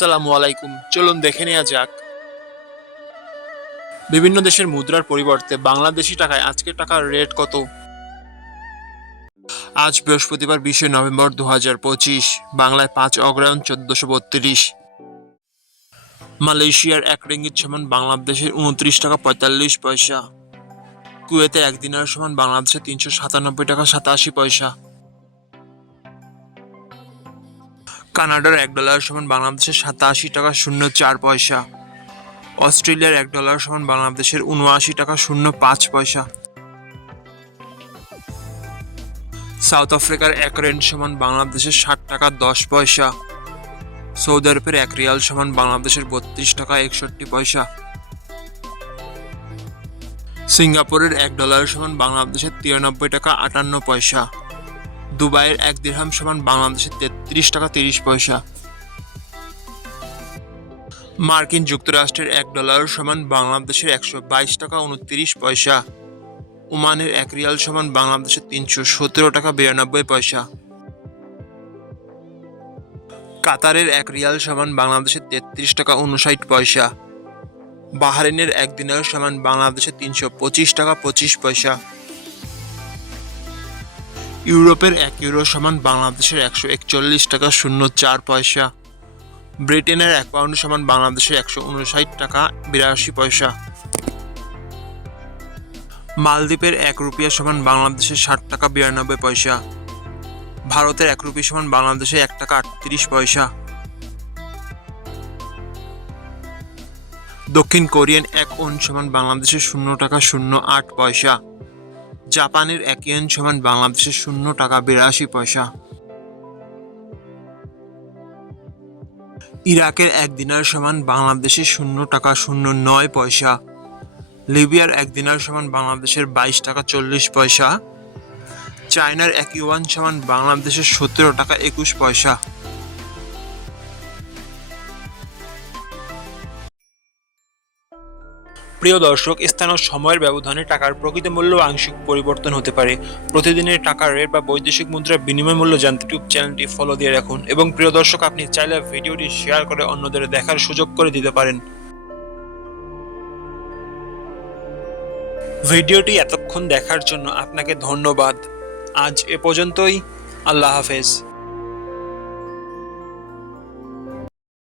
আসসালামু আলাইকুম। চলুন দেখে নেওয়া যাক। বিভিন্ন দেশের মুদ্রার পরিবর্তে বাংলাদেশি টাকায় আজকের টাকার রেট কত? আজ বৃহস্পতিবার বিশে নভেম্বর দু হাজার পঁচিশ, বাংলায় পাঁচ অগ্রায়ণ চোদ্দশো বত্রিশ। মালয়েশিয়ার এক রিঙ্গিত সমান বাংলাদেশের উনত্রিশ টাকা পঁয়তাল্লিশ পয়সা। কুয়েতে এক দিনার সমান বাংলাদেশের তিনশো সাতানব্বই টাকা সাতাশি পয়সা। কানাডার এক ডলার সমান বাংলাদেশের সাতাশি টাকা শূন্য চার পয়সা। অস্ট্রেলিয়ার এক ডলার সমান বাংলাদেশের উনআশি টাকা শূন্য পাঁচ পয়সা। সাউথ আফ্রিকার এক রেন্ট সমান বাংলাদেশের ষাট টাকা দশ পয়সা। সৌদি আরবের এক রিয়াল সমান বাংলাদেশের বত্রিশ টাকা একষট্টি পয়সা। সিঙ্গাপুরের এক ডলার সমান বাংলাদেশের তিরানব্বই টাকা আটান্ন পয়সা। দুবাইয়ের এক দিরহাম সমান বাংলাদেশের তেত্রিশ টাকা তিরিশ পয়সা। মার্কিন যুক্তরাষ্ট্রের এক ডলার সমান বাংলাদেশের একশো বাইশ টাকা উনত্রিশ পয়সা। ওমানের এক রিয়াল সমান বাংলাদেশের তিনশো সতেরো টাকা বিরানব্বই পয়সা। কাতারের এক রিয়াল সমান বাংলাদেশের তেত্রিশ টাকা উনষাট পয়সা। বাহারিনের এক দিনের সমান বাংলাদেশের তিনশো পঁচিশ টাকা পঁচিশ পয়সা। ইউরোপের এক ইউরো সমান বাংলাদেশের একশো একচল্লিশ টাকা শূন্য চার পয়সা। ব্রিটেনের এক পাউন্ড সমান বাংলাদেশের একশো উনষাট টাকা বিরাশি পয়সা। মালদ্বীপের এক রুপিয়া সমান বাংলাদেশের ষাট টাকা বিরানব্বই পয়সা। ভারতের এক রুপি সমান বাংলাদেশে এক টাকা আটত্রিশ পয়সা। দক্ষিণ কোরিয়ান এক ওন সমান বাংলাদেশের শূন্য টাকা শূন্য আট পয়সা। জাপানের এক ইয়েন সমান বাংলাদেশের শূন্য টাকা বিরাশি পয়সা। ইরাকের এক দিনার সমান বাংলাদেশের শূন্য টাকা শূন্য নয় পয়সা। লিবিয়ার এক দিনার সমান বাংলাদেশের বাইশ টাকা চল্লিশ পয়সা। চায়নার এক ইউয়ান সমান বাংলাদেশের সতেরো টাকা একুশ পয়সা। প্রিয় দর্শক স্থান সময়ের ব্যবধানে টাকার প্রকৃত মূল্য আংশিক পরিবর্তন হতে পারে। প্রতিদিনের টাকার রেট বা বৈদেশিক মুদ্রার বিনিময় মূল্য জানতে ইউটিউব চ্যানেলটি ফলো দিয়ে রাখুন এবং প্রিয় দর্শক, আপনি চাইলে ভিডিওটি শেয়ার করে অন্যদের দেখার সুযোগ করে দিতে পারেন। ভিডিওটি এতক্ষণ দেখার জন্য আপনাকে ধন্যবাদ। আজ এ পর্যন্তই। আল্লাহ হাফেজ।